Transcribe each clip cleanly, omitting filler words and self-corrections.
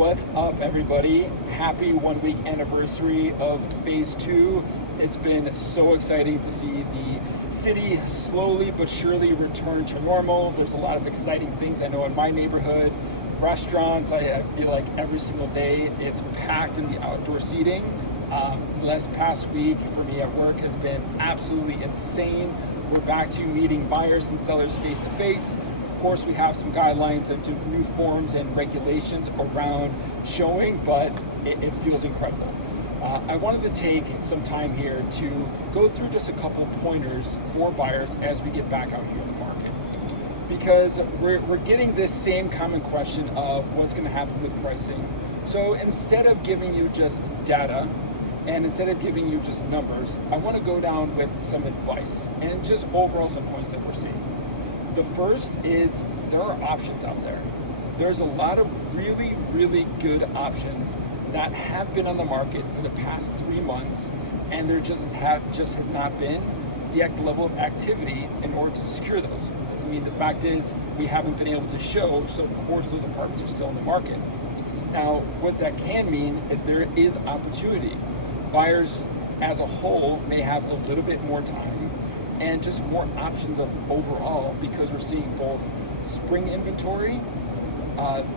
What's up, everybody? Happy 1 week anniversary of phase 2. It's been so exciting to see the city slowly but surely return to normal. There's a lot of exciting things I know in my neighborhood. Restaurants, I feel like every single day it's packed in the outdoor seating. This past week for me at work has been absolutely insane. We're back to meeting buyers and sellers face to face. Of course, we have some guidelines and new forms and regulations around showing, but it feels incredible. I wanted to take some time here to go through just a couple of pointers for buyers as we get back out here in the market. Because we're getting this same common question of what's going to happen with pricing. So instead of giving you just data, and instead of giving you just numbers, I want to go down with some advice and just overall some points that we're seeing. The first is there are options out there. There's a lot of really, really good options that have been on the market for the past 3 months, and there just has not been the level of activity in order to secure those. I mean, the fact is we haven't been able to show, so of course those apartments are still in the market. Now, what that can mean is there is opportunity. Buyers as a whole may have a little bit more time and just more options of overall, because we're seeing both spring inventory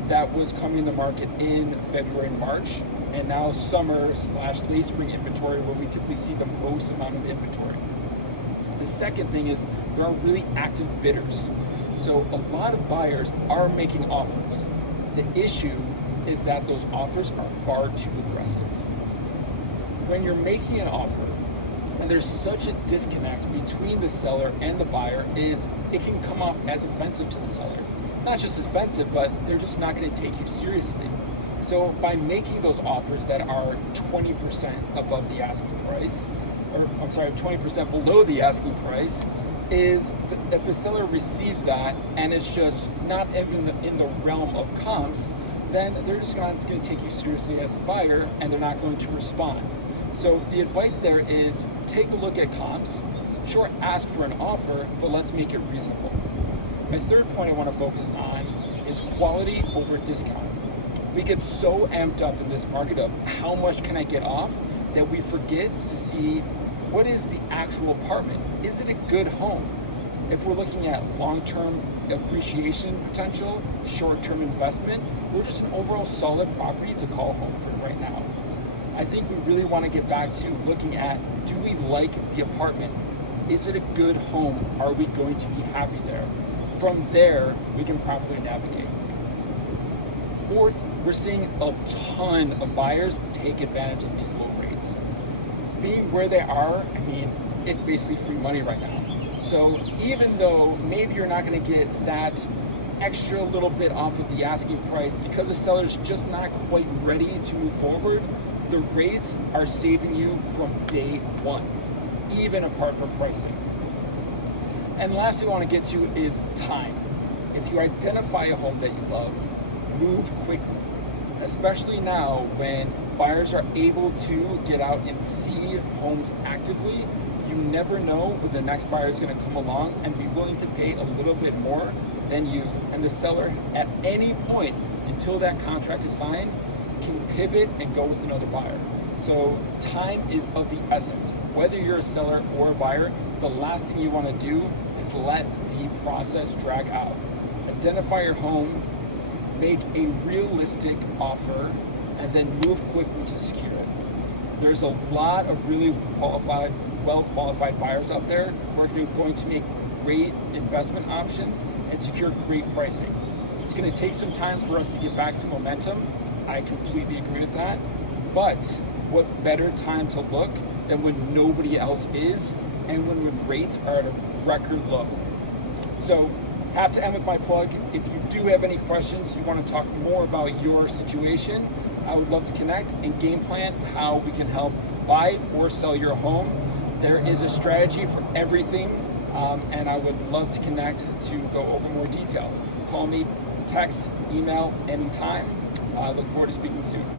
that was coming in the market in February and March, and now summer/late spring inventory where we typically see the most amount of inventory. The second thing is there are really active bidders. So a lot of buyers are making offers. The issue is that those offers are far too aggressive. When you're making an offer, and there's such a disconnect between the seller and the buyer, is it can come off as offensive to the seller. Not just offensive, but they're just not going to take you seriously. So by making those offers that are 20% above the asking price, or I'm sorry, 20% below the asking price, is if a seller receives that and it's just not even in the realm of comps, then they're just not going to take you seriously as a buyer, and they're not going to respond. So the advice there is take a look at comps. Sure, ask for an offer, but let's make it reasonable. My third point I want to focus on is quality over discount. We get so amped up in this market of how much can I get off that we forget to see what is the actual apartment. Is it a good home? If we're looking at long-term appreciation potential, short-term investment, we're just an overall solid property to call home for right now. I think we really want to get back to looking at, do we like the apartment? Is it a good home? Are we going to be happy there? From there, we can properly navigate. Fourth, we're seeing a ton of buyers take advantage of these low rates. Being where they are, I mean, it's basically free money right now. So even though maybe you're not going to get that extra little bit off of the asking price because the seller's just not quite ready to move forward, the rates are saving you from day one, even apart from pricing. And lastly, I want to get to is time. If you identify a home that you love, move quickly, especially now when buyers are able to get out and see homes actively. You never know when the next buyer is going to come along and be willing to pay a little bit more than you, and the seller at any point until that contract is signed can pivot and go with another buyer. So time is of the essence. Whether you're a seller or a buyer, the last thing you want to do is let the process drag out. Identify your home, make a realistic offer, and then move quickly to secure it. There's a lot of really well-qualified buyers out there who are going to make great investment options and secure great pricing. It's going to take some time for us to get back to momentum. I completely agree with that. But what better time to look than when nobody else is, and when rates are at a record low. So, have to end with my plug. If you do have any questions, you want to talk more about your situation, I would love to connect and game plan how we can help buy or sell your home. There is a strategy for everything, and I would love to connect to go over more detail. Call me, text, email, anytime. I look forward to speaking soon.